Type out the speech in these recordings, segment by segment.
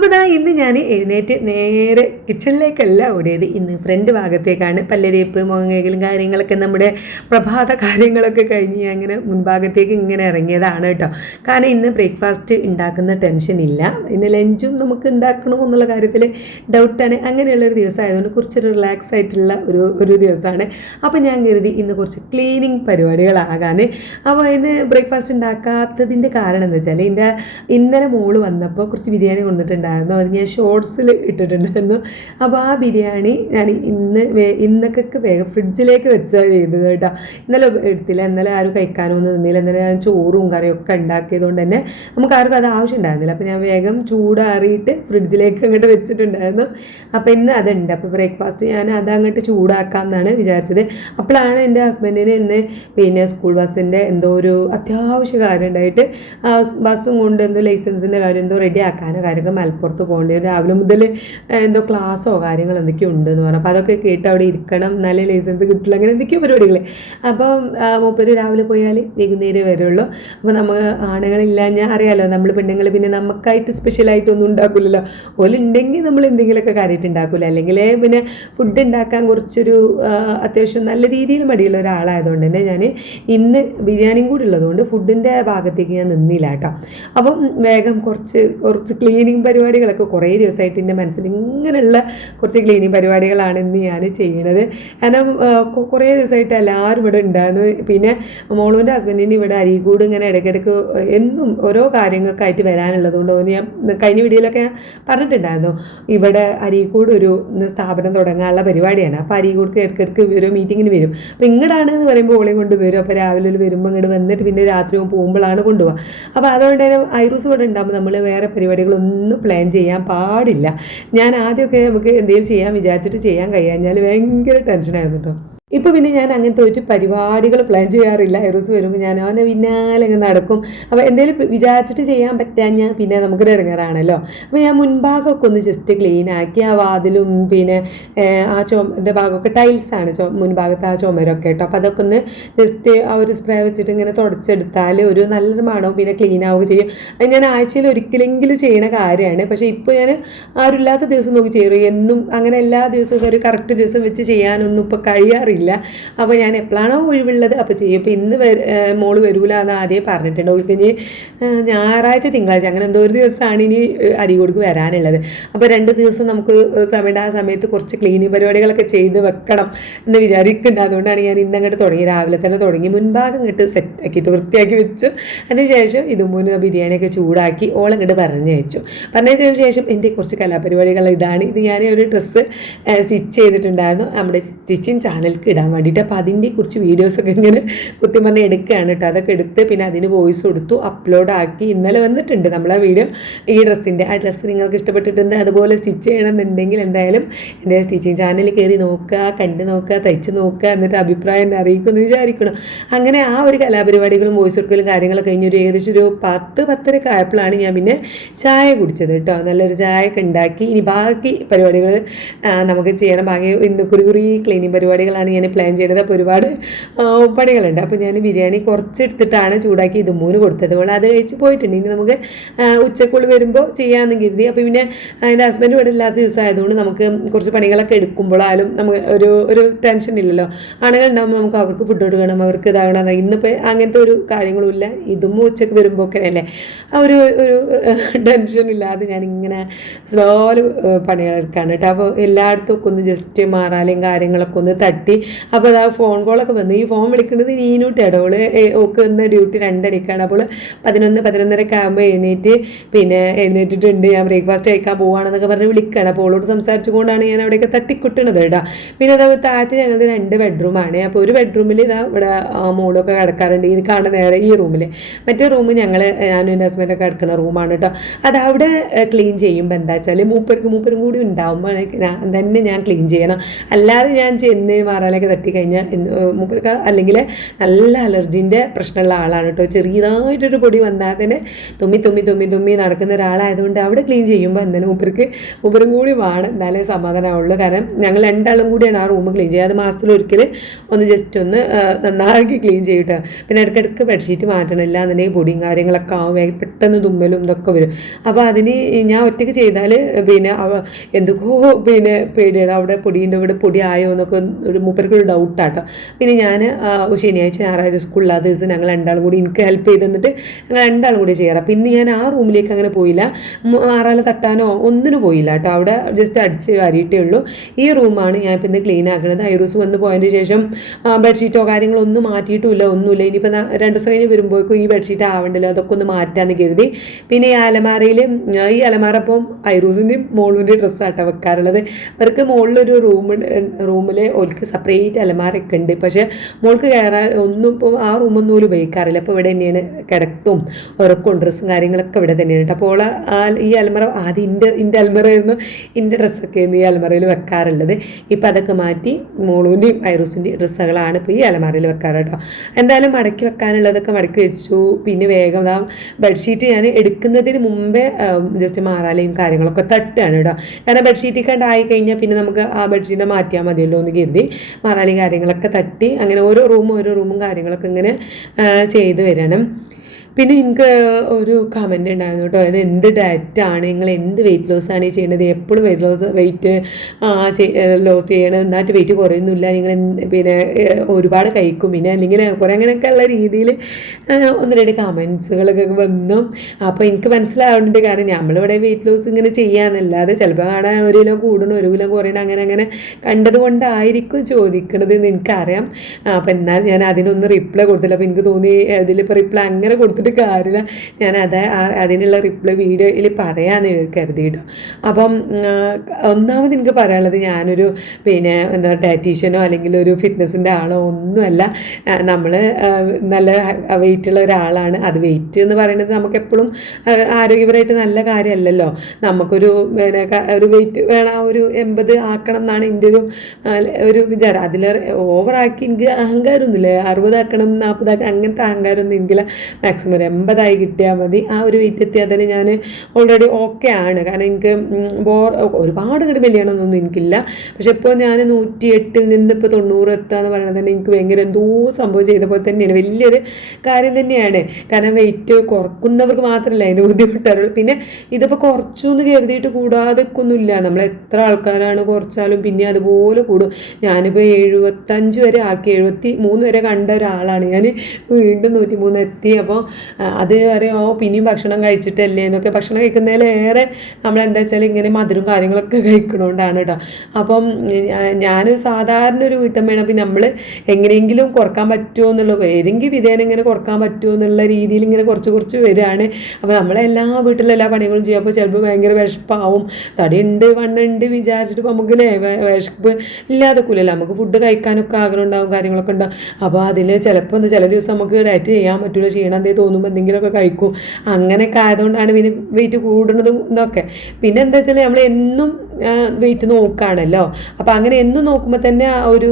അപ്പോൾ ഇന്ന് ഞാൻ എഴുന്നേറ്റ് നേരെ കിച്ചണിലേക്കല്ല ഓടിയത്. ഇന്ന് ഫ്രണ്ട് ഭാഗത്തേക്കാണ്. പല്ലുതേപ്പ് മുഖങ്ങലും കാര്യങ്ങളൊക്കെ നമ്മുടെ പ്രഭാത കാര്യങ്ങളൊക്കെ കഴിഞ്ഞ് അങ്ങനെ മുൻഭാഗത്തേക്ക് ഇങ്ങനെ ഇറങ്ങിയതാണ് കേട്ടോ. കാരണം ഇന്ന് ബ്രേക്ക്ഫാസ്റ്റ് ഉണ്ടാക്കുന്ന ടെൻഷൻ ഇല്ല. ഇന്ന് ലഞ്ചും നമുക്ക് ഉണ്ടാക്കണോ എന്നുള്ള കാര്യത്തിൽ ഡൗട്ടാണ്. അങ്ങനെയുള്ളൊരു ദിവസമായതുകൊണ്ട് കുറച്ചൊരു റിലാക്സ് ആയിട്ടുള്ള ഒരു ദിവസമാണ്. അപ്പോൾ ഞാൻ കരുതി ഇന്ന് കുറച്ച് ക്ലീനിങ് പരിപാടികളാകാൻ. അപ്പോൾ ഇന്ന് ബ്രേക്ക്ഫാസ്റ്റ് ഉണ്ടാക്കാത്തതിൻ്റെ കാരണം എന്താ വെച്ചാൽ ഇന്നലെ മോള് വന്നപ്പോൾ കുറച്ച് ബിരിയാണി കൊണ്ടിട്ടുണ്ടായിരുന്നു. അത് ഞാൻ ഷോർട്സിൽ ഇട്ടിട്ടുണ്ടായിരുന്നു. അപ്പോൾ ആ ബിരിയാണി ഞാൻ ഇന്നൊക്കെ വേഗം ഫ്രിഡ്ജിലേക്ക് വെച്ചാൽ ചെയ്തത് കേട്ടോ. ഇന്നലെ എടുത്തില്ല. ഇന്നലെ ആരും കഴിക്കാനൊന്നും നിന്നില്ല. ഇന്നലെ ഞാൻ ചോറും കറിയൊക്കെ ഉണ്ടാക്കിയതുകൊണ്ട് തന്നെ നമുക്ക് ആർക്കും അത് ആവശ്യം ഉണ്ടായിരുന്നില്ല. അപ്പോൾ ഞാൻ വേഗം ചൂടാറിയിട്ട് ഫ്രിഡ്ജിലേക്ക് അങ്ങോട്ട് വെച്ചിട്ടുണ്ടായിരുന്നു. അപ്പോൾ ഇന്ന് അതുണ്ട്. അപ്പോൾ ബ്രേക്ക്ഫാസ്റ്റ് ഞാൻ അതങ്ങോട്ട് ചൂടാക്കാം എന്നാണ് വിചാരിച്ചത്. അപ്പോഴാണ് എൻ്റെ ഹസ്ബൻഡിന് ഇന്ന് സ്കൂൾ ബസ്സിൻ്റെ എന്തോ ഒരു അത്യാവശ്യ കാര്യം ഉണ്ടായിട്ട് ബസ്സും കൊണ്ട് എന്തോ ലൈസൻസിൻ്റെ കാര്യം എന്തോ റെഡി ആക്കാനോ കാര്യമൊക്കെ മലപ്പുറത്ത് പോകേണ്ടി വരും. രാവിലെ മുതൽ എന്തോ ക്ലാസ്സോ കാര്യങ്ങളോ എന്തൊക്കെയോ ഉണ്ടെന്ന് പറഞ്ഞു. അപ്പോൾ അതൊക്കെ കേട്ട് അവിടെ ഇരിക്കണം, എന്നാലേ ലൈസൻസ് കിട്ടില്ല, അങ്ങനെ എന്തൊക്കെയോ പരിപാടികൾ. അപ്പം മൂപ്പര് രാവിലെ പോയാൽ വൈകുന്നേരം വരുള്ളൂ. അപ്പോൾ നമ്മൾ ആണുങ്ങളില്ല, ഞാൻ അറിയാമല്ലോ, നമ്മൾ പെണ്ണുങ്ങൾ പിന്നെ നമുക്കായിട്ട് സ്പെഷ്യലായിട്ടൊന്നും ഉണ്ടാക്കില്ലല്ലോ. ഓലുണ്ടെങ്കിൽ നമ്മൾ എന്തെങ്കിലുമൊക്കെ കാര്യമായിട്ട് ഉണ്ടാക്കില്ല. അല്ലെങ്കിൽ പിന്നെ ഫുഡ് ഉണ്ടാക്കാൻ കുറച്ചൊരു അത്യാവശ്യം നല്ല രീതിയിൽ മടിയുള്ള ഒരാളായതുകൊണ്ട് തന്നെ ഞാൻ ഇന്ന് ബിരിയാണിയും കൂടി ഉള്ളതുകൊണ്ട് ഫുഡിൻ്റെ ഭാഗത്തേക്ക് ഞാൻ നിന്നില്ല കേട്ടോ. അപ്പം വേഗം കുറച്ച് ക്ലീനിങ് പരിപാടികളൊക്കെ കുറേ ദിവസമായിട്ട് എൻ്റെ മനസ്സിൽ ഇങ്ങനെയുള്ള കുറച്ച് ക്ലീനിങ് പരിപാടികളാണ് ഇന്ന് ഞാൻ ചെയ്യുന്നത്. കാരണം കുറേ ദിവസമായിട്ട് എല്ലാവരും ഇവിടെ ഉണ്ടായിരുന്നു. പിന്നെ മോളുവിൻ്റെ ഹസ്ബൻഡിന് ഇവിടെ അരീക്കോട് ഇങ്ങനെ ഇടയ്ക്കിടയ്ക്ക് എന്നും ഓരോ കാര്യങ്ങൾക്കായിട്ട് വരാനുള്ളതുകൊണ്ട് ഞാൻ കഴിഞ്ഞ വീഡിയോയിലൊക്കെ ഞാൻ പറഞ്ഞിട്ടുണ്ടായിരുന്നു, ഇവിടെ അരീക്കോട് ഒരു സ്ഥാപനം തുടങ്ങാനുള്ള പരിപാടിയാണ്. അപ്പോൾ അരീക്കോട് ഇടയ്ക്കിടയ്ക്ക് ഒരു മീറ്റിങ്ങിന് വരും. അപ്പോൾ ഇങ്ങോട്ടാണെന്ന് പറയുമ്പോൾ ഓളെയും കൊണ്ട് വരും. അപ്പോൾ രാവിലെ വരുമ്പോൾ ഇങ്ങോട്ട് വന്നിട്ട് പിന്നെ രാത്രി പോകുമ്പോഴാണ് കൊണ്ടുപോകുക. അപ്പോൾ അതുകൊണ്ട് തന്നെ ഐറൂസ് ഇവിടെ ഉണ്ടാകുമ്പോൾ നമ്മൾ വേറെ പരിപാടികളൊന്നും പ്ലാൻ ചെയ്യാൻ പാടില്ല. ഞാൻ ആദ്യമൊക്കെ നമുക്ക് എന്തെങ്കിലും ചെയ്യാൻ വിചാരിച്ചിട്ട് ചെയ്യാൻ കഴിയാഞ്ഞാൽ ഭയങ്കര ടെൻഷനായിരുന്നു കേട്ടോ. ഇപ്പോൾ പിന്നെ ഞാൻ അങ്ങനത്തെ ഒരു പരിപാടികൾ പ്ലാൻ ചെയ്യാറില്ല. ഐറൂസ് വരുമ്പോൾ ഞാൻ അവനെ പിന്നാലെ അങ്ങ് നടക്കും. അപ്പോൾ എന്തെങ്കിലും വിചാരിച്ചിട്ട് ചെയ്യാൻ പറ്റാഞ്ഞാൽ പിന്നെ നമുക്കൊരു ഇടങ്ങാറാണല്ലോ. അപ്പോൾ ഞാൻ മുൻഭാഗമൊക്കെ ഒന്ന് ജസ്റ്റ് ക്ലീൻ ആക്കി, ആ വാതിലും പിന്നെ ആ ചുമൻ്റെ ഭാഗമൊക്കെ ടൈൽസാണ് മുൻഭാഗത്ത് ആ ചുമരൊക്കെ കേട്ടോ. അപ്പോൾ അതൊക്കെ ഒന്ന് ജസ്റ്റ് ആ ഒരു സ്പ്രേ വെച്ചിട്ട് ഇങ്ങനെ തുടച്ചെടുത്താൽ ഒരു നല്ലൊരു മണവും പിന്നെ ക്ലീൻ ആവുക ചെയ്യും. അത് ഞാൻ ആഴ്ചയിൽ ഒരിക്കലെങ്കിലും ചെയ്യണ കാര്യമാണ്. പക്ഷേ ഇപ്പോൾ ഞാൻ ആരുമില്ലാത്ത ദിവസം നോക്കി ചെയ്യും. എന്നും അങ്ങനെ എല്ലാ ദിവസവും ഒരു കറക്റ്റ് ദിവസം വെച്ച് ചെയ്യാനൊന്നും ഇപ്പോൾ കഴിയാറില്ല. അപ്പോൾ ഞാൻ എപ്പോഴാണോ ഒഴിവുള്ളത് അപ്പോൾ ചെയ്യും. ഇപ്പോൾ ഇന്ന് മോള് വരൂല എന്ന് ആദ്യം പറഞ്ഞിട്ടുണ്ട്. അവർക്ക് ഇനി ഞായറാഴ്ച തിങ്കളാഴ്ച അങ്ങനെ എന്തോ ഒരു ദിവസമാണ് ഇനി അരീക്കോടിക്ക് വരാനുള്ളത്. അപ്പോൾ 2 ദിവസം നമുക്ക് സമയത്ത് ആ സമയത്ത് കുറച്ച് ക്ലീനിങ് പരിപാടികളൊക്കെ ചെയ്ത് വെക്കണം എന്ന് വിചാരിക്കുന്നുണ്ട്. അതുകൊണ്ടാണ് ഞാൻ ഇന്നങ്ങോട്ട് തുടങ്ങി, രാവിലെ തന്നെ തുടങ്ങി മുൻഭാഗം ഇങ്ങോട്ട് സെറ്റാക്കിയിട്ട് വൃത്തിയാക്കി വെച്ചു. അതിനുശേഷം ഇതുമൂന്ന് ബിരിയാണിയൊക്കെ ചൂടാക്കി ഓളങ്ങോട്ട് പറഞ്ഞയച്ചതിന് ശേഷം എൻ്റെ കുറച്ച് കലാപരിപാടികൾ ഇതാണ്. ഇത് ഞാൻ ഒരു ഡ്രസ്സ് സ്റ്റിച്ച് ചെയ്തിട്ടുണ്ടായിരുന്നു നമ്മുടെ സ്റ്റിച്ചിങ് ചാനലിലേക്ക് ഇടാൻ വേണ്ടിയിട്ട്. അപ്പോൾ അതിൻ്റെ കുറച്ച് വീഡിയോസൊക്കെ ഇങ്ങനെ കുത്തി പറഞ്ഞ് എടുക്കുകയാണ് കേട്ടോ. അതൊക്കെ എടുത്ത് പിന്നെ അതിന് വോയിസ് കൊടുത്തു, അപ്ലോഡ് ആക്കി. ഇന്നലെ വന്നിട്ടുണ്ട് നമ്മളെ വീഡിയോ. ഈ ഡ്രസ്സിൻ്റെ ആ ഡ്രസ്സ് നിങ്ങൾക്ക് ഇഷ്ടപ്പെട്ടിട്ടുണ്ട്, അതുപോലെ സ്റ്റിച്ച് ചെയ്യണമെന്നുണ്ടെങ്കിൽ എന്തായാലും എൻ്റെ സ്റ്റിച്ചിങ് ചാനലിൽ കയറി നോക്കുക, കണ്ട് നോക്കുക, തയ്ച്ച് നോക്കുക, എന്നിട്ട് അഭിപ്രായം അറിയിക്കുമെന്ന് വിചാരിക്കണം. അങ്ങനെ ആ ഒരു കലാപരിപാടികളും വോയിസ് കൊടുക്കലും കാര്യങ്ങളൊക്കെ കഴിഞ്ഞൊരു ഏകദേശം ഒരു 10-10:30 ആയപ്പോഴാണ് ഞാൻ പിന്നെ ചായ കുടിച്ചത് കേട്ടോ. നല്ലൊരു ചായ ഒക്കെ ഉണ്ടാക്കി. ഇനി ബാക്കി പരിപാടികൾ നമുക്ക് ചെയ്യണം. ബാക്കി ഇന്ന് കുറി ക്ലീനിങ് പരിപാടികളാണ് ഞാൻ പ്ലാൻ ചെയ്യുന്നത്. അപ്പോൾ ഒരുപാട് പണികളുണ്ട്. അപ്പോൾ ഞാൻ ബിരിയാണി കുറച്ചെടുത്തിട്ടാണ് ചൂടാക്കി ഇതുമൂന്ന് കൊടുത്തത്. അപ്പോൾ അത് കഴിച്ച് പോയിട്ടുണ്ട്. ഇനി നമുക്ക് ഉച്ചക്കുള്ളിൽ വരുമ്പോൾ ചെയ്യാമെന്ന് കരുതി. അപ്പോൾ പിന്നെ എൻ്റെ ഹസ്ബൻഡ് ഇവിടെ ഇല്ലാത്ത ദിവസമായതുകൊണ്ട് നമുക്ക് കുറച്ച് പണികളൊക്കെ എടുക്കുമ്പോഴാലും നമുക്ക് ഒരു ടെൻഷൻ ഇല്ലല്ലോ. ആണുങ്ങളുണ്ടാകുമ്പോൾ നമുക്ക് അവർക്ക് ഫുഡ് കൊടുക്കണം, അവർക്ക് ഇതാകണം. ഇന്നിപ്പോൾ അങ്ങനത്തെ ഒരു കാര്യങ്ങളും ഇല്ല. ഇതും ഉച്ചക്ക് വരുമ്പോൾ ഒക്കെ അല്ലേ ആ ഒരു ടെൻഷനില്ലാതെ ഞാനിങ്ങനെ സ്ലോല് പണികളെടുക്കാണ് കേട്ടോ. അപ്പോൾ എല്ലായിടത്തും ഒക്കെ ഒന്ന് ജസ്റ്റ് മാറാലും കാര്യങ്ങളൊക്കെ ഒന്ന് തട്ടി. അപ്പോൾ അത് ആ ഫോൺ കോളൊക്കെ വന്നു. ഈ ഫോൺ വിളിക്കുന്നത് നീനൂട്ടാണ്. അവള് ഒക്കെ ഒന്ന് ഡ്യൂട്ടി 2:00 അപ്പോൾ 11-11:30 ആകുമ്പോൾ എഴുന്നേറ്റിട്ടുണ്ട്. ഞാൻ ബ്രേക്ക്ഫാസ്റ്റ് കഴിക്കാൻ പോവുകയാണെന്നൊക്കെ പറഞ്ഞ് വിളിക്കുകയാണ്. അപ്പോൾ അവളോട് സംസാരിച്ചുകൊണ്ടാണ് ഞാൻ അവിടെയൊക്കെ തട്ടിക്കുട്ടണത് കേട്ടോ. പിന്നെ അത് താഴത്ത് ഞങ്ങൾക്ക് 2 ബെഡ്റൂമാണ്. അപ്പോൾ ഒരു ബെഡ്റൂമിൽ ഇതാ ഇവിടെ മോളൊക്കെ കിടക്കാറുണ്ട്. ഇത് കാണുന്ന നേരെ ഈ റൂമിൽ. മറ്റേ റൂം ഞാനും എൻ്റെ ഹസ്ബൻഡൊക്കെ കിടക്കുന്ന റൂമാണ് കേട്ടോ. അത് അവിടെ ക്ലീൻ ചെയ്യുമ്പോൾ എന്താ വെച്ചാൽ മൂപ്പരും കൂടി ഉണ്ടാകുമ്പോൾ തന്നെ ഞാൻ ക്ലീൻ ചെയ്യണം. അല്ലാതെ ഞാൻ ചെന്ന് മാറാൻ മാറാലൊക്കെ തട്ടിക്കഴിഞ്ഞാൽ മൂപ്പർക്ക് അല്ലെങ്കിൽ നല്ല അലർജീൻ്റെ പ്രശ്നമുള്ള ആളാണ് കേട്ടോ. ചെറിയതായിട്ടൊരു പൊടി വന്നാൽ തന്നെ തുമ്മി നടക്കുന്ന ഒരാളായതുകൊണ്ട് അവിടെ ക്ലീൻ ചെയ്യുമ്പോൾ എന്തായാലും മൂപ്പരും കൂടി വേണം, എന്നാലേ സമാധാനമാവുള്ളൂ. കാരണം ഞങ്ങൾ രണ്ടാളും കൂടിയാണ് ആ റൂം ക്ലീൻ ചെയ്യുക. അത് മാസത്തിലൊരിക്കൽ ഒന്ന് ജസ്റ്റ് ഒന്ന് നന്നാക്കി ക്ലീൻ ചെയ്യട്ടോ. പിന്നെ ഇടയ്ക്കിടയ്ക്ക് ബെഡ്ഷീറ്റ് മാറ്റണില്ല എന്നുണ്ടെങ്കിൽ പൊടിയും കാര്യങ്ങളൊക്കെ ആവും, പെട്ടെന്ന് തുമ്മലും ഇതൊക്കെ വരും. അപ്പോൾ അതിന് ഞാൻ ഒറ്റയ്ക്ക് ചെയ്താൽ പിന്നെ എന്തൊക്കെയോ പിന്നെ പേടിയാണ്, അവിടെ പൊടിയുണ്ട് ഇവിടെ പൊടി ആയോ എന്നൊക്കെ ഒരു മൂപ്പർക്കൊരു ഡൗട്ടാട്ടോ. പിന്നെ ഞാൻ ശനിയാഴ്ച ഞായറാഴ്ച സ്കൂളില്ലാത്ത ദിവസം ഞങ്ങൾ രണ്ടാളും കൂടി എനിക്ക് ഹെൽപ്പ് ചെയ്ത് തന്നിട്ട് ഞങ്ങൾ രണ്ടാളും കൂടി ചെയ്യാറ്. പിന്നെ ഞാൻ ആ റൂമിലേക്ക് അങ്ങനെ പോയില്ല, മാറാല തട്ടാനോ ഒന്നിനും പോയില്ല കേട്ടോ. അവിടെ ജസ്റ്റ് അടിച്ച് വാരിയിട്ടേ ഉള്ളൂ. ഈ റൂമാണ് ഞാൻ ഇപ്പം ഇന്ന് ക്ലീൻ ആക്കുന്നത്. ഐറൂസ് വന്ന് പോയതിന് ശേഷം ബെഡ്ഷീറ്റോ കാര്യങ്ങളോ ഒന്നും മാറ്റിയിട്ടുമില്ല, ഒന്നുമില്ല. ഇനിയിപ്പോൾ 2 ദിവസം കഴിഞ്ഞ് വരുമ്പോഴേക്കും ഈ ബെഡ്ഷീറ്റ് ആവണ്ടല്ലോ, അതൊക്കെ ഒന്ന് മാറ്റാമെന്ന് കരുതി. പിന്നെ ഈ അലമാരയിൽ ഈ അലമാര ഇപ്പം ഐറൂസിൻ്റെയും മോളുവിൻ്റെയും ഡ്രസ്സാട്ടോ വെക്കാറുള്ളത്. അവർക്ക് മുകളിലൊരു റൂമിൽ ഓൾക്ക് സെപ്പറേറ്റ് അലമാരൊക്കെ ഉണ്ട്. പക്ഷേ മോൾക്ക് കയറാൻ ഒന്നും ഇപ്പോൾ ആ റൂമൊന്നും ഒരു ഉപയോഗിക്കാറില്ല. അപ്പോൾ ഇവിടെ തന്നെയാണ് കിടത്തും ഉറക്കും ഡ്രസ്സും കാര്യങ്ങളൊക്കെ ഇവിടെ തന്നെയാണ് കേട്ടോ. അപ്പോൾ ഈ അലമറ ആദ്യം എൻ്റെ അലമറയായിരുന്നു, എൻ്റെ ഡ്രസ്സൊക്കെ ആയിരുന്നു ഈ അലമറയിൽ വെക്കാറുള്ളത്. ഇപ്പം അതൊക്കെ മാറ്റി മോളുവിൻ്റെയും ഐറൂസിൻ്റെയും ഡ്രസ്സുകളാണ് ഇപ്പോൾ ഈ അലമാരയിൽ വെക്കാറ് കേട്ടോ. എന്തായാലും മടക്കി വെക്കാനുള്ളതൊക്കെ മടക്കി വെച്ചു. പിന്നെ വേഗം ബെഡ്ഷീറ്റ് ഞാൻ എടുക്കുന്നതിന് മുമ്പേ ജസ്റ്റ് മാറാലയും കാര്യങ്ങളൊക്കെ തട്ടുകയാണ് കേട്ടോ. കാരണം ബെഡ്ഷീറ്റ് കണ്ടായി കഴിഞ്ഞാൽ പിന്നെ നമുക്ക് ആ ബെഡ്ഷീറ്റ് മാറ്റിയാൽ മതിയല്ലോ എന്ന് കരുതി മാറാലയും കാര്യങ്ങളൊക്കെ തട്ടി അങ്ങനെ ഓരോ റൂമും കാര്യങ്ങളൊക്കെ ഇങ്ങനെ ചെയ്ത് വരണം. പിന്നെ എനിക്ക് ഒരു കമൻറ്റ് ഉണ്ടായിരുന്നു കേട്ടോ, അത് എന്ത് ഡയറ്റാണ്, നിങ്ങൾ എന്ത് വെയിറ്റ് ലോസാണ് ഈ ചെയ്യുന്നത്, എപ്പോഴും വെയിറ്റ് ലോസ് ചെയ്യണം, എന്നിട്ട് വെയിറ്റ് കുറയുന്നില്ല, നിങ്ങൾ പിന്നെ ഒരുപാട് കഴിക്കും, പിന്നെ അല്ലെങ്കിൽ കുറേ അങ്ങനെയൊക്കെ ഉള്ള രീതിയിൽ 1-2 കമൻസുകളൊക്കെ വന്നു. അപ്പോൾ എനിക്ക് മനസ്സിലാവുന്നുണ്ട്, കാരണം നമ്മളിവിടെ വെയിറ്റ് ലോസ് ഇങ്ങനെ ചെയ്യാമെന്നല്ലാതെ ചിലപ്പോൾ കാണാൻ 1 കിലോ കൂടണം 1 കിലോ കുറയണം അങ്ങനെ കണ്ടതുകൊണ്ടായിരിക്കും ചോദിക്കണത് എന്ന് എനിക്കറിയാം. അപ്പോൾ എന്നാൽ ഞാൻ അതിനൊന്നും റിപ്ലൈ കൊടുത്തില്ല. അപ്പോൾ എനിക്ക് തോന്നി ഇതിലിപ്പോൾ റിപ്ലൈ അങ്ങനെ കൊടുത്തിട്ട് കാര്യമില്ല, ഞാൻ അതിനുള്ള റിപ്ലൈ വീഡിയോയിൽ പറയാമെന്ന് കരുതി കേട്ടോ. അപ്പം ഒന്നാമത് എനിക്ക് പറയാനുള്ളത്, ഞാനൊരു പിന്നെ എന്താ ഡയറ്റീഷ്യനോ അല്ലെങ്കിൽ ഒരു ഫിറ്റ്നസിൻ്റെ ആളോ ഒന്നുമല്ല. നമ്മൾ നല്ല വെയിറ്റുള്ള ഒരാളാണ്. അത് വെയിറ്റ് എന്ന് പറയുന്നത് നമുക്കെപ്പോഴും ആരോഗ്യപരമായിട്ട് നല്ല കാര്യമല്ലല്ലോ. നമുക്കൊരു പിന്നെ ഒരു വെയിറ്റ് വേണം, ഒരു 80 ആക്കണം എന്നാണ് എൻ്റെ ഒരു വിചാരം. അതിലേറെ ഓവറാക്കി എനിക്ക് അഹങ്കാരമൊന്നുമില്ല, 60 ആക്കണം 40 ആക്കണം അങ്ങനത്തെ അഹങ്കാരമൊന്നും എനിക്കില്ല. മാക്സിമം ഒരു 80 കിട്ടിയാൽ മതി. ആ ഒരു വെയിറ്റ് എത്തിയാൽ തന്നെ ഞാൻ ഓൾറെഡി ഓക്കെ ആണ്. കാരണം എനിക്ക് ഒരുപാട് ഇങ്ങോട്ട് മെലിയണമെന്നൊന്നും എനിക്കില്ല. പക്ഷെ ഇപ്പോൾ ഞാൻ 108 നിന്ന് ഇപ്പോൾ 90 എത്താന്ന് പറയുന്നത് തന്നെ എനിക്ക് ഭയങ്കര എന്തോ സംഭവം ചെയ്ത പോലെ തന്നെയാണ്, വലിയൊരു കാര്യം തന്നെയാണ്. കാരണം വെയിറ്റ് കുറക്കുന്നവർക്ക് മാത്രമല്ല അതിൻ്റെ ബുദ്ധിമുട്ടുള്ളൂ. പിന്നെ ഇതിപ്പോൾ കുറച്ചു എന്ന് കരുതിയിട്ട് കൂടാതെ ഒന്നുമില്ല. നമ്മൾ എത്ര ആൾക്കാരാണ് കുറച്ചാലും പിന്നെ അതുപോലെ കൂടും. ഞാനിപ്പോൾ 75 വരെ ആക്കി, 73 വരെ കണ്ട ഒരാളാണ് ഞാൻ. വീണ്ടും 103 എത്തി. അപ്പോൾ അത് അറിയാമോ, പിന്നെയും ഭക്ഷണം കഴിച്ചിട്ടല്ലേ എന്നൊക്കെ. ഭക്ഷണം കഴിക്കുന്നതിലേറെ നമ്മളെന്താ വെച്ചാൽ ഇങ്ങനെ മധുരം കാര്യങ്ങളൊക്കെ കഴിക്കണോണ്ടാണ് കേട്ടോ. അപ്പം ഞാനൊരു സാധാരണ ഒരു വീട്ടമ്മയാണ്. അപ്പം നമ്മൾ എങ്ങനെയെങ്കിലും കുറക്കാൻ പറ്റുമോ എന്നുള്ള, ഏതെങ്കിലും വിധേന ഇങ്ങനെ കുറക്കാൻ പറ്റുമോ എന്നുള്ള രീതിയിൽ ഇങ്ങനെ കുറച്ച് വരികയാണ്. അപ്പോൾ നമ്മളെല്ലാ വീട്ടിലെ എല്ലാ പണികളും ചെയ്യും. അപ്പോൾ ചിലപ്പോൾ ഭയങ്കര വിശപ്പാവും, തടിയുണ്ട് വണ്ണുണ്ട് വിചാരിച്ചിട്ട് നമുക്ക് വിശപ്പ് ഇല്ലാതെ കൂലല്ലോ, നമുക്ക് ഫുഡ് കഴിക്കാനൊക്കെ ആഗ്രഹം ഉണ്ടാവും, കാര്യങ്ങളൊക്കെ ഉണ്ടാവും. അപ്പോൾ അതിൽ ചിലപ്പോൾ ചില ദിവസം നമുക്ക് ഡയറ്റ് ചെയ്യാൻ പറ്റില്ല, ക്ഷീണം എന്തേ തോന്നുമ്പോൾ എന്തെങ്കിലുമൊക്കെ കഴിക്കും. അങ്ങനെയൊക്കെ ആയതുകൊണ്ടാണ് പിന്നെ വെയിറ്റ് കൂടുന്നതും ഇതൊക്കെ. പിന്നെ എന്താ വെച്ചാൽ നമ്മൾ എന്നും വെയിറ്റ് നോക്കുകയാണല്ലോ. അപ്പോൾ അങ്ങനെ എന്നും നോക്കുമ്പോൾ തന്നെ ആ ഒരു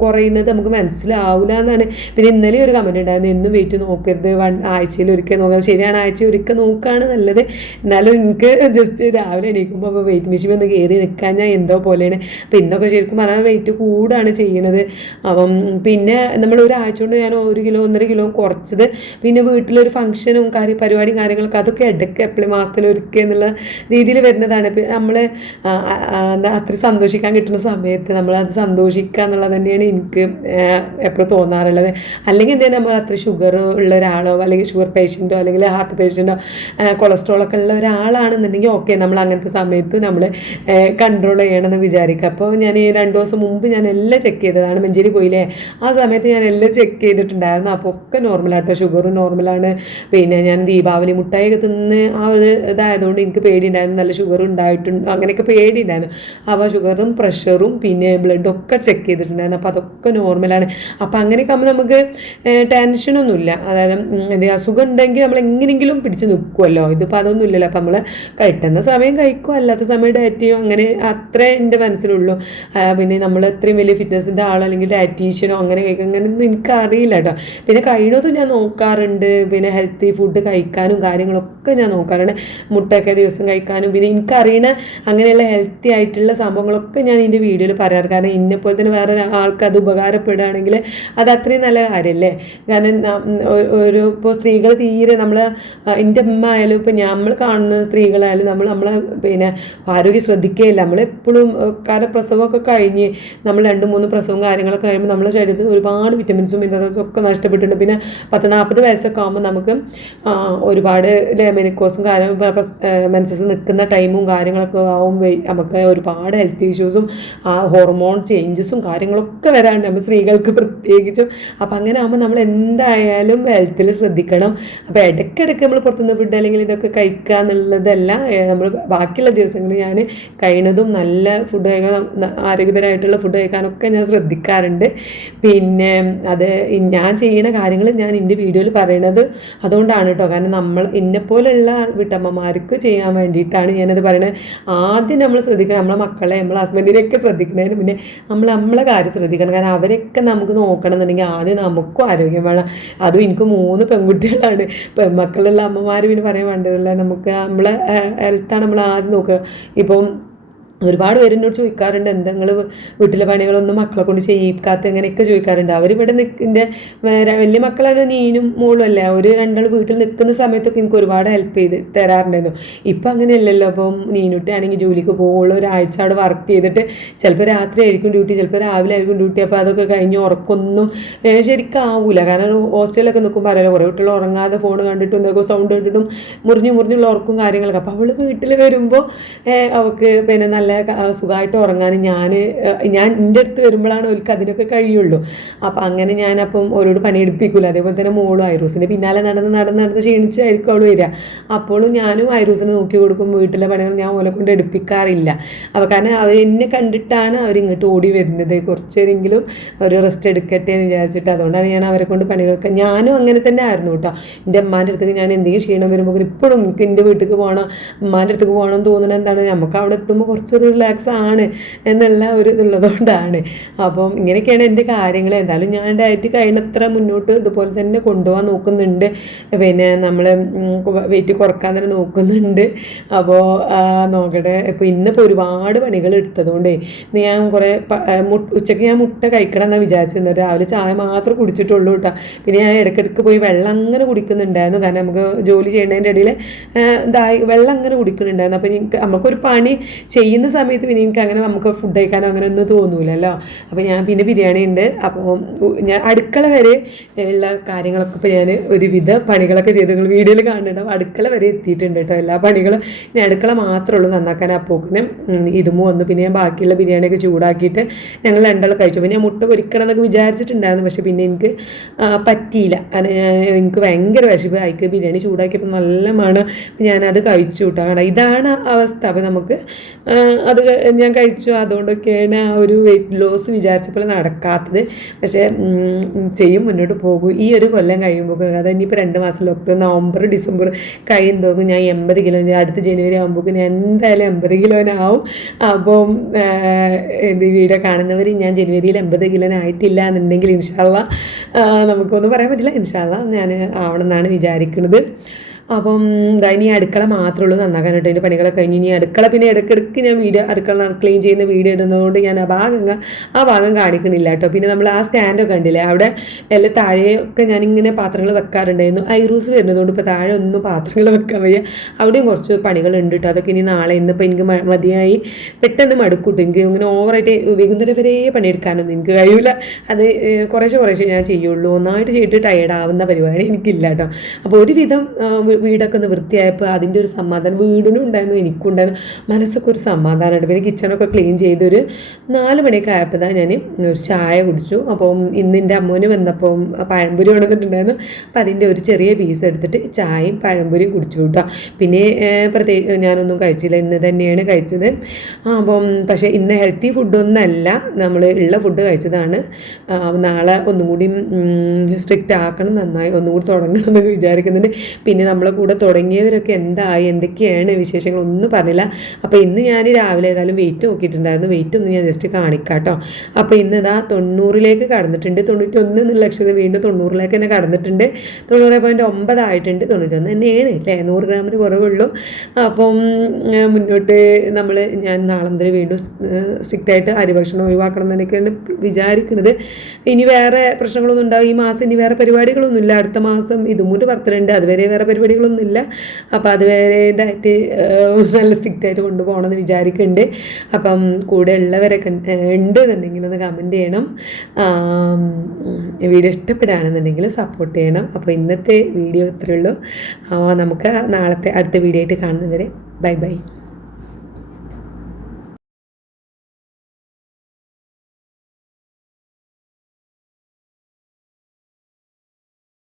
കുറയുന്നത് നമുക്ക് മനസ്സിലാവില്ല എന്നാണ്. പിന്നെ ഇന്നലെ ഒരു കമൻറ്റ് ഉണ്ടായിരുന്നു, എന്നും വെയിറ്റ് നോക്കരുത്, ആഴ്ചയിൽ ഒരിക്കൽ നോക്കുക. ശരിയാണ്, ആഴ്ച ഒരിക്കൽ നോക്കുകയാണ് നല്ലത്. എന്നാലും എനിക്ക് ജസ്റ്റ് രാവിലെ എണീക്കുമ്പോൾ അപ്പോൾ വെയിറ്റ് മെഷീൻ ഒന്ന് കയറി നിൽക്കാൻ ഞാൻ എന്തോ പോലെയാണ്. അപ്പോൾ ഇന്നൊക്കെ ശരിക്കും പറഞ്ഞാൽ വെയിറ്റ് കൂടാണ് ചെയ്യണത്. അപ്പം പിന്നെ നമ്മൾ ഒരാഴ്ച കൊണ്ട് ഞാൻ 1 കിലോ 1.5 കിലോ കുറച്ചത്. പിന്നെ വീട്ടിലൊരു ഫംഗ്ഷനും പരിപാടിയും കാര്യങ്ങളൊക്കെ അതൊക്കെ ഇടയ്ക്ക് എപ്പോഴും മാസത്തിലൊരിക്കൽ എന്നുള്ള രീതിയിൽ വരുന്നതാണ്. ഇപ്പം നമ്മൾ അത്ര സന്തോഷിക്കാൻ കിട്ടുന്ന സമയത്ത് നമ്മളത് സന്തോഷിക്കുക എന്നുള്ളത് തന്നെയാണ് എനിക്ക് എപ്പോഴും തോന്നാറുള്ളത്. അല്ലെങ്കിൽ എന്തെങ്കിലും നമ്മൾ അത്ര ഷുഗർ ഉള്ള ഒരാളോ അല്ലെങ്കിൽ ഷുഗർ പേഷ്യൻറ്റോ അല്ലെങ്കിൽ ഹാർട്ട് പേഷ്യൻറ്റോ കൊളസ്ട്രോളൊക്കെ ഉള്ള ഒരാളാണെന്നുണ്ടെങ്കിൽ ഓക്കെ, നമ്മൾ അങ്ങനത്തെ സമയത്ത് നമ്മൾ കൺട്രോൾ ചെയ്യണമെന്ന് വിചാരിക്കുക. അപ്പോൾ ഞാൻ 2 ദിവസം മുമ്പ് ഞാൻ എല്ലാം ചെക്ക് ചെയ്തതാണ്. മഞ്ചേരി പോയില്ലേ, ആ സമയത്ത് ഞാൻ എല്ലാം ചെക്ക് ചെയ്തിട്ടുണ്ടായിരുന്നു. അപ്പോൾ ഒക്കെ നോർമലാട്ടോ, ഷുഗറും നോർമലാണ്. പിന്നെ ഞാൻ ദീപാവലി മുട്ടായിയൊക്കെ തിന്ന് ആ ഒരു ഇതായതുകൊണ്ട് എനിക്ക് പേടിയുണ്ടായിരുന്നു, നല്ല ഷുഗർ ഉണ്ടായിട്ടുണ്ട് അങ്ങനെയൊക്കെ പേടിയുണ്ടായിരുന്നു. അപ്പോൾ ഷുഗറും പ്രഷറും പിന്നെ ബ്ലഡൊക്കെ ചെക്ക് ചെയ്തിട്ടുണ്ടായിരുന്നു. അപ്പോൾ അതൊക്കെ നോർമലാണ്. അപ്പോൾ അങ്ങനെയൊക്കെ ആകുമ്പോൾ നമുക്ക് ടെൻഷനൊന്നുമില്ല. അതായത് അസുഖം ഉണ്ടെങ്കിൽ നമ്മൾ എങ്ങനെയെങ്കിലും പിടിച്ച് നിൽക്കുമല്ലോ. ഇതിപ്പോൾ അതൊന്നും ഇല്ലല്ലോ. അപ്പോൾ നമ്മൾ കഴിക്കുന്ന സമയം കഴിക്കും, അല്ലാത്ത സമയം ഡയറ്റ് ചെയ്യും. അങ്ങനെ അത്രേ എൻ്റെ മനസ്സിലുള്ളൂ. പിന്നെ നമ്മൾ ഇത്രയും വലിയ ഫിറ്റ്നസിൻ്റെ ആളോ അല്ലെങ്കിൽ ഡയറ്റീഷ്യനോ അങ്ങനെയൊന്നും എനിക്കറിയില്ല കേട്ടോ. പിന്നെ കഴിയുന്നതും ഞാൻ നോക്കാറുണ്ട്. പിന്നെ ഹെൽത്തി ഫുഡ് കഴിക്കാനും കാര്യങ്ങളൊക്കെ ഞാൻ നോക്കാറുണ്ട്. മുട്ടയൊക്കെ ദിവസം കഴിക്കാനും പിന്നെ എനിക്കറിയണ അങ്ങനെയുള്ള ഹെൽത്തി ആയിട്ടുള്ള സംഭവങ്ങളൊക്കെ ഞാൻ എൻ്റെ വീഡിയോയിൽ പറയാറ്. കാരണം ഇന്നെപ്പോലെ തന്നെ വേറെ ആൾക്ക് അത് ഉപകാരപ്പെടുകയാണെങ്കിൽ അത് അത്രയും നല്ല കാര്യമല്ലേ. കാരണം ഇപ്പോൾ സ്ത്രീകൾ തീരെ നമ്മൾ എൻ്റെ അമ്മ ആയാലും ഇപ്പോൾ നമ്മൾ കാണുന്ന സ്ത്രീകളായാലും നമ്മളെ പിന്നെ ആരോഗ്യം ശ്രദ്ധിക്കുകയില്ല. നമ്മളെപ്പോഴും കാരണം പ്രസവമൊക്കെ കഴിഞ്ഞ് നമ്മൾ 2-3 പ്രസവവും കാര്യങ്ങളൊക്കെ കഴിയുമ്പോൾ നമ്മുടെ ശരീരത്തിൽ ഒരുപാട് വിറ്റമിൻസും മിനറൽസും ഒക്കെ നഷ്ടപ്പെട്ടിട്ടുണ്ട്. പിന്നെ 40 വയസ്സൊക്കെ ആകുമ്പോൾ നമുക്ക് ഒരുപാട് മെനിക്കോസും മെൻസസ് നിൽക്കുന്ന ടൈമും കാര്യങ്ങളൊക്കെ ആകുമ്പോൾ നമുക്ക് ഒരുപാട് ഹെൽത്ത് ഇഷ്യൂസും ഹോർമോൺ ചേഞ്ചസും കാര്യങ്ങളൊക്കെ വരാറുണ്ട് നമ്മൾ സ്ത്രീകൾക്ക് പ്രത്യേകിച്ചും. അപ്പം അങ്ങനെ ആകുമ്പോൾ നമ്മൾ എന്തായാലും ഹെൽത്തിൽ ശ്രദ്ധിക്കണം. അപ്പോൾ ഇടയ്ക്കിടയ്ക്ക് നമ്മൾ പുറത്തുനിന്ന് ഫുഡ് അല്ലെങ്കിൽ ഇതൊക്കെ കഴിക്കുക എന്നുള്ളതല്ല. നമ്മൾ ബാക്കിയുള്ള ദിവസങ്ങളിൽ ഞാൻ കഴിയുന്നതും നല്ല ഫുഡ് കഴിക്കാൻ, ആരോഗ്യപരമായിട്ടുള്ള ഫുഡ് കഴിക്കാനൊക്കെ ഞാൻ ശ്രദ്ധിക്കാറുണ്ട്. പിന്നെ അത് ഞാൻ ചെയ്യുന്ന കാര്യങ്ങൾ ഞാൻ എൻ്റെ വീഡിയോയിൽ പറയണത് അതുകൊണ്ടാണ് കേട്ടോ. കാരണം എന്നെപ്പോലുള്ള വീട്ടമ്മമാർക്ക് ചെയ്യാൻ വേണ്ടിയിട്ടാണ് ഞാനത് പറയുന്നത്. ആദ്യം നമ്മൾ ശ്രദ്ധിക്കണം നമ്മളെ മക്കളെ, നമ്മളെ ഹസ്ബൻഡിനെയൊക്കെ ശ്രദ്ധിക്കുന്നതിന് മുന്നേ നമ്മളെ കാര്യം ശ്രദ്ധിക്കണം. കാരണം അവരൊക്കെ നമുക്ക് നോക്കണം എന്നുണ്ടെങ്കിൽ ആദ്യം നമുക്കും ആരോഗ്യം വേണം. അതും എനിക്ക് 3 പെൺകുട്ടികളാണ്. പെൺമക്കളുള്ള അമ്മമാർ പിന്നെ പറയാൻ വേണ്ടതല്ല. നമുക്ക് നമ്മളെ ഹെൽത്താണ് നമ്മൾ ആദ്യം നോക്കുക. ഇപ്പം ഒരുപാട് പേര് എന്നോട് ചോദിക്കാറുണ്ട്, എന്തെങ്കിലും വീട്ടിലെ പണികളൊന്നും മക്കളെ കൊണ്ട് ചെയ്യിക്കാത്ത എങ്ങനെയൊക്കെ ചോദിക്കാറുണ്ട്. അവരിവിടെ നിൽക്കുന്ന വലിയ മക്കളാണ്, നീനും മോളും അല്ലേ. ഒരു 2 വീട്ടിൽ നിൽക്കുന്ന സമയത്തൊക്കെ എനിക്ക് ഒരുപാട് ഹെൽപ്പ് ചെയ്ത് തരാറുണ്ടായിരുന്നു. ഇപ്പം അങ്ങനെയല്ലല്ലോ. അപ്പം നീനുട്ടി ആണെങ്കിൽ ജോലിക്ക് പോകുള്ളൂ, ഒരാഴ്ച അവിടെ വർക്ക് ചെയ്തിട്ട് ചിലപ്പോൾ രാത്രി ആയിരിക്കും ഡ്യൂട്ടി, ചിലപ്പോൾ രാവിലെ ആയിരിക്കും ഡ്യൂട്ടി. അപ്പോൾ അതൊക്കെ കഴിഞ്ഞ് ഉറക്കൊന്നും ശരിക്കും ആവില്ല. കാരണം ഹോസ്റ്റലിലൊക്കെ നിൽക്കുമ്പോൾ അറിയാലോ, കുറേ കുട്ടികൾ ഉറങ്ങാതെ ഫോൺ കണ്ടിട്ടും എന്തൊക്കെ സൗണ്ട് കേട്ടിട്ടും മുറിഞ്ഞുള്ള ഉറക്കും കാര്യങ്ങളൊക്കെ. അപ്പോൾ അവൾ വീട്ടിൽ വരുമ്പോൾ അവൾക്ക് പിന്നെ നല്ല സുഖമായിട്ട് ഉറങ്ങാനും ഞാൻ എൻ്റെ അടുത്ത് വരുമ്പോഴാണ് അവർക്ക് അതിനൊക്കെ കഴിയുള്ളൂ. അപ്പം അങ്ങനെ ഞാനപ്പം ഓരോട് പണിയെടുപ്പിക്കില്ല. അതേപോലെ തന്നെ മോളും ഐറൂസിൻ്റെ പിന്നാലെ നടന്ന് ക്ഷീണിച്ചായിരിക്കും അവൾ വരിക. അപ്പോഴും ഞാനും ഐറൂസിനെ നോക്കി കൊടുക്കും. വീട്ടിലെ പണികൾ ഞാൻ ഓലെ കൊണ്ട് എടുപ്പിക്കാറില്ല. അപ്പോൾ കാരണം അവർ എന്നെ കണ്ടിട്ടാണ് അവരിങ്ങോട്ട് ഓടി വരുന്നത്. കുറച്ചേരെങ്കിലും ഒരു റെസ്റ്റ് എടുക്കട്ടെ എന്ന് വിചാരിച്ചിട്ട്. അതുകൊണ്ടാണ് ഞാൻ അവരെ കൊണ്ട് പണികൾക്ക്, ഞാനും അങ്ങനെ തന്നെ ആയിരുന്നു കേട്ടോ. എൻ്റെ അമ്മാൻ്റെ അടുത്തേക്ക് ഞാൻ എന്തെങ്കിലും ക്ഷീണം വരുമ്പോൾ ഇപ്പോഴും എനിക്ക് എൻ്റെ വീട്ടിലേക്ക് പോകണം, അമ്മാൻ്റെ അടുത്തേക്ക് പോകണം എന്ന് തോന്നുന്നത് എന്താണ്, നമുക്ക് അവിടെ എത്തുമ്പോൾ കുറച്ചൊരു റിലാക്സ് ആണ് എന്നുള്ള ഒരു ഇതുള്ളതുകൊണ്ടാണ്. അപ്പം ഇങ്ങനെയൊക്കെയാണ് എൻ്റെ കാര്യങ്ങൾ. എന്തായാലും ഞാൻ ഡയറ്റ് കഴിയുന്നത്ര മുന്നോട്ട് ഇതുപോലെ തന്നെ കൊണ്ടുപോകാൻ നോക്കുന്നുണ്ട്. പിന്നെ നമ്മൾ വെയിറ്റ് കുറക്കാൻ തന്നെ നോക്കുന്നുണ്ട്. അപ്പോൾ നോക്കട്ടെ. ഇപ്പോൾ ഇന്നിപ്പോൾ ഒരുപാട് പണികൾ എടുത്തതുകൊണ്ടേ ഞാൻ കുറേ ഉച്ചയ്ക്ക് ഞാൻ മുട്ട കഴിക്കണം എന്നാണ് വിചാരിച്ചിരുന്നത്. രാവിലെ ചായ മാത്രം കുടിച്ചിട്ടുള്ളൂ കേട്ടോ. പിന്നെ ഞാൻ ഇടയ്ക്കിടയ്ക്ക് പോയി വെള്ളം അങ്ങനെ കുടിക്കുന്നുണ്ടായിരുന്നു. കാരണം നമുക്ക് ജോലി ചെയ്യുന്നതിൻ്റെ ഇടയിൽ വെള്ളം അങ്ങനെ കുടിക്കുന്നുണ്ടായിരുന്നു. അപ്പോൾ നമുക്കൊരു പണി ചെയ്യുന്ന സമയത്ത് പിന്നെ എനിക്ക് അങ്ങനെ നമുക്ക് ഫുഡ് കഴിക്കാനോ അങ്ങനെ ഒന്നും തോന്നൂലല്ലോ. അപ്പോൾ ഞാൻ പിന്നെ ബിരിയാണി ഉണ്ട്. അപ്പോൾ ഞാൻ അടുക്കള വരെ ഉള്ള കാര്യങ്ങളൊക്കെ ഇപ്പോൾ ഞാൻ ഒരുവിധ പണികളൊക്കെ ചെയ്ത് നിങ്ങൾ വീഡിയോയിൽ കാണുന്നുണ്ടാവും. അടുക്കള വരെ എത്തിയിട്ടുണ്ട് കേട്ടോ. എല്ലാ പണികളും ഇനി അടുക്കള മാത്രമേ ഉള്ളൂ നന്നാക്കാൻ. അപ്പോക്കിനും ഇതുമോ വന്നു. പിന്നെ ഞാൻ ബാക്കിയുള്ള ബിരിയാണിയൊക്കെ ചൂടാക്കിയിട്ട് ഞങ്ങൾ 2 കഴിച്ചു. പിന്നെ ഞാൻ മുട്ട പൊരിക്കണം എന്നൊക്കെ വിചാരിച്ചിട്ടുണ്ടായിരുന്നു. പക്ഷേ പിന്നെ എനിക്ക് പറ്റിയില്ല. എനിക്ക് ഭയങ്കര വിശപ്പ്. അയക്ക് ബിരിയാണി ചൂടാക്കിയപ്പോൾ നല്ല മണം. ഞാനത് കഴിച്ചു കേട്ടോ. കാരണം ഇതാണ് അവസ്ഥ. അപ്പോൾ നമുക്ക് അത് ഞാൻ കഴിച്ചു. അതുകൊണ്ടൊക്കെയാണ് ആ ഒരു വെയിറ്റ് ലോസ് വിചാരിച്ചപ്പോൾ നടക്കാത്തത്. പക്ഷേ ചെയ്യും, മുന്നോട്ട് പോകും. ഈ ഒരു കൊല്ലം കഴിയുമ്പോൾ, അതായത് ഇനിയിപ്പോൾ 2 മാസം ലോക്ക്ഡൗൺ, നവംബർ ഡിസംബർ കഴിയും തോന്നും ഞാൻ 80 കിലോ, അടുത്ത ജനുവരി ആകുമ്പോൾ ഞാൻ എന്തായാലും 80 കിലോനാവും. അപ്പം വീഡിയോ കാണുന്നവർ ഞാൻ ജനുവരിയിൽ 80 കിലോനായിട്ടില്ല എന്നുണ്ടെങ്കിൽ ഇൻഷാ അള്ളാ, നമുക്കൊന്നും പറയാൻ പറ്റില്ല, ഇൻഷാ അള്ളാ ഞാൻ ആവണം എന്നാണ് വിചാരിക്കുന്നത്. അപ്പം ഇനി അടുക്കള മാത്രമേ ഉള്ളൂ നന്നാക്കാനായിട്ട്. അതിൻ്റെ പണികളൊക്കെ കഴിഞ്ഞ് ഇനി അടുക്കള പിന്നെ ഇടയ്ക്കിടയ്ക്ക് ഞാൻ അടുക്കള ക്ലീൻ ചെയ്യുന്ന വീഡിയോ ഇടുന്നതുകൊണ്ട് ഞാൻ ആ ഭാഗം കാണിക്കണില്ല കേട്ടോ. പിന്നെ നമ്മൾ ആ സ്റ്റാൻഡൊക്കെ കണ്ടില്ലേ, അവിടെ എല്ലാം താഴെയൊക്കെ ഞാനിങ്ങനെ പാത്രങ്ങൾ വെക്കാറുണ്ടായിരുന്നു. ഐറൂസ് വരുന്നതുകൊണ്ട് ഇപ്പോൾ താഴെ ഒന്നും പാത്രങ്ങൾ വെക്കാൻ വയ്യ. അവിടെയും കുറച്ച് പണികളുണ്ട് കേട്ടോ. അതൊക്കെ ഇനി നാളെ, ഇന്നിപ്പോൾ എനിക്ക് മതിയായി, പെട്ടെന്ന് മടുക്കൂട്ടും. എനിക്ക് ഇങ്ങനെ ഓവറായിട്ട് വൈകുന്നേരം വരെ പണിയെടുക്കാനൊന്നും എനിക്ക് കഴിയില്ല. അത് കുറേശ്ശെ ഞാൻ ചെയ്യുള്ളൂ. ഒന്നായിട്ട് ചെയ്തിട്ട് ടയേർഡാവുന്ന പരിപാടി എനിക്കില്ല കേട്ടോ. അപ്പോൾ ഒരുവിധം വീടൊക്കെ ഒന്ന് വൃത്തിയായപ്പോൾ അതിൻ്റെ ഒരു സമാധാനം വീടിനും ഉണ്ടായിരുന്നു, എനിക്കും ഉണ്ടായിരുന്നു, മനസ്സൊക്കെ ഒരു സമാധാനമുണ്ട്. പിന്നെ കിച്ചണൊക്കെ ക്ലീൻ ചെയ്തൊരു 4 മണിയൊക്കെ ആയപ്പോൾ ഞാൻ ഒരു ചായ കുടിച്ചു. അപ്പം ഇന്ന് എൻ്റെ അമ്മൂന് വന്നപ്പം പഴംപൊരി കൊണ്ടുവന്നിട്ടുണ്ടായിരുന്നു. അപ്പം അതിൻ്റെ ഒരു ചെറിയ പീസ് എടുത്തിട്ട് ചായയും പഴംപൊരിയും കുടിച്ചു കേട്ടോ. പിന്നെ പ്രത്യേകിച്ച് ഞാനൊന്നും കഴിച്ചില്ല, ഇന്ന് തന്നെയാണ് കഴിച്ചത്. അപ്പം പക്ഷേ ഇന്ന് ഹെൽത്തി ഫുഡൊന്നല്ല, നമ്മൾ ഉള്ള ഫുഡ് കഴിച്ചതാണ്. നാളെ ഒന്നും കൂടി സ്ട്രിക്റ്റ് ആക്കണം, നന്നായി ഒന്നും കൂടി തുടങ്ങണം എന്നൊക്കെ വിചാരിക്കുന്നുണ്ട്. പിന്നെ നമ്മളെ കൂടെ തുടങ്ങിയവരൊക്കെ എന്തായി, എന്തൊക്കെയാണ് വിശേഷങ്ങൾ ഒന്നും പറഞ്ഞില്ല. അപ്പോൾ ഇന്ന് ഞാൻ രാവിലെ ഏതായാലും വെയിറ്റ് നോക്കിയിട്ടുണ്ടായിരുന്നു, വെയിറ്റ് ഒന്ന് ഞാൻ ജസ്റ്റ് കാണിക്കാം കേട്ടോ. അപ്പോൾ ഇന്ന് ഇതാ 90ലേക്ക് കടന്നിട്ടുണ്ട്, 91 എന്നുള്ള ലക്ഷത്തിൽ വീണ്ടും 90ലേക്ക് തന്നെ കടന്നിട്ടുണ്ട്. 90.9 ആയിട്ടുണ്ട്, 91 തന്നെയാണ് അല്ലേ, 100 ഗ്രാമിന് കുറവുള്ളൂ. അപ്പം മുന്നോട്ട് ഞാൻ നാളെ മുതൽ വീണ്ടും സ്ട്രിക്റ്റായിട്ട് അരിഭക്ഷണം ഒഴിവാക്കണം എന്നൊക്കെയാണ് വിചാരിക്കുന്നത്. ഇനി വേറെ പ്രശ്നങ്ങളൊന്നും ഉണ്ടാവും ഈ മാസം, ഇനി വേറെ പരിപാടികളൊന്നുമില്ല. അടുത്ത മാസം ഇതുമൂട്ട് ബർത്ത്ഡേ, അതുവരെ വേറെ പരിപാടികളൊന്നുമില്ല. അപ്പോൾ അതുവരെ ഡയറ്റ് നല്ല സ്ട്രിക്റ്റായിട്ട് കൊണ്ടുപോകണമെന്ന് വിചാരിക്കുന്നുണ്ട്. അപ്പം കൂടെ ഉള്ളവരൊക്കെ ഉണ്ട് എന്നുണ്ടെങ്കിൽ ഒന്ന് കമൻറ്റ് ചെയ്യണം. വീഡിയോ ഇഷ്ടപ്പെടുകയാണെന്നുണ്ടെങ്കിൽ സപ്പോർട്ട് ചെയ്യണം. അപ്പോൾ ഇന്നത്തെ വീഡിയോ ഇത്രയേ ഉള്ളൂ. നമുക്ക് അടുത്ത വീഡിയോ ആയിട്ട് കാണുന്നവരെ ബൈ ബൈ.